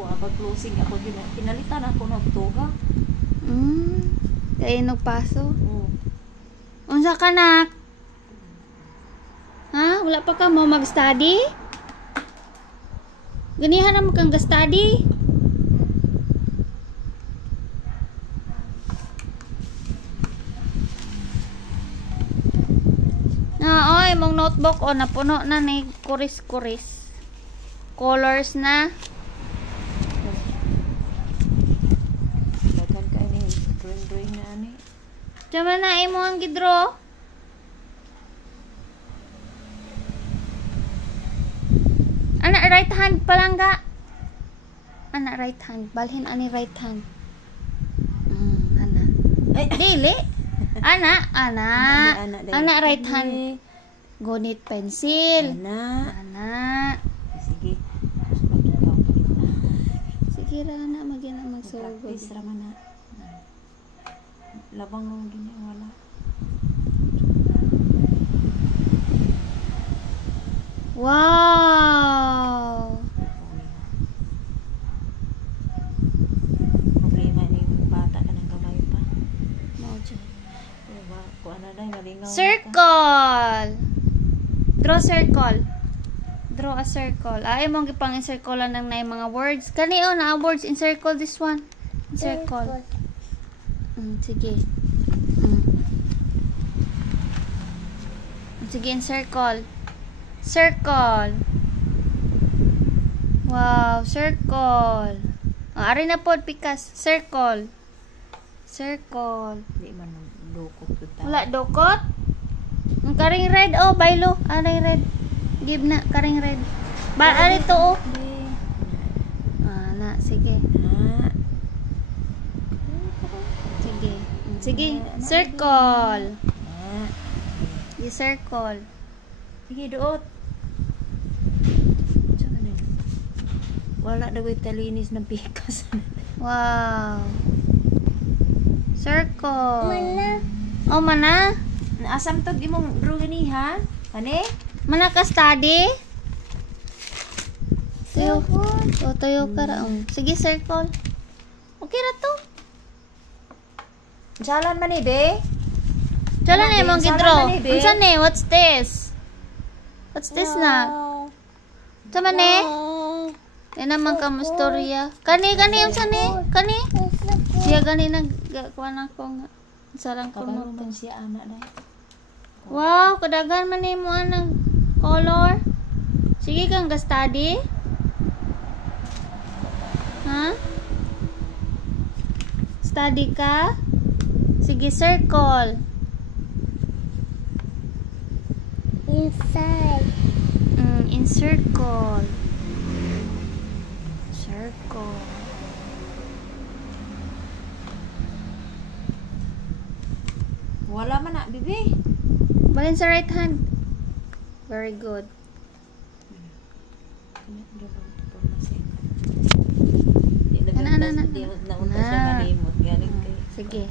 ako abag closing ako pinalitan ako ng tuga. Kaya nagpaso. Oo. Unsa ka nak? Ha? Wala pa ka mo mag-study? Ganihan na mo kang ga-study? Oy, mong notebook o napuno na ni kuris-kuris. Colors na. Daghan ka ini drawing na ani. Diyan na imo ang gidro. Anak right hand palangga. Anak right hand. Balhin ani right hand. Ana. Ay, dili. Anak right hand. Gunit pencil. Anak. Sige. Sige ra na magina magsugod. Practice ra man na. Labang mo gini wala. Wow. Problema ni yung bata ka ng kamay pa. Mao dyan. Kuha na dahil malingaw. Circle. Draw circle. Draw a circle. Ay mong gipang encircle lang na mga words. Kani na words encircle this one. Encircle. Sige. Sige encircle. Circle. Wow, circle. Ari na pod pikas. Circle. Circle. Di man dukot ko ta. Wala dokot. Ang karing red baylo. Aray red. Give na karing red. Ba ari to oh. Na sige. Sige. Sige, circle. Di circle. Sige duot. Wala daw italinis ng pikas. Wow. Circle. Mana. Oh, mana? Asam to imong draw gani ha? Ani? Mana ka study? Tayo. Tayo ka ra. Sige, circle. Okay na to. Jalan man ni be. Jalan na mong gidro. Unsa ni? What's this? What's this na? Sama ni? Yan naman ka mo storya. Kani unsa ni? Kani? Siya gani nagkuha na ko nga. Sarang ko Kabalo no. man siya anak dai. Wow, kadagan man ni mo anang color. Sige kang ga-study. Ha? Study ka? Sige, circle. Inside. In circle. Circle. Wala man na bibi. Balin sa right hand. Very good. Nauna siya malimot galing kay. Sige.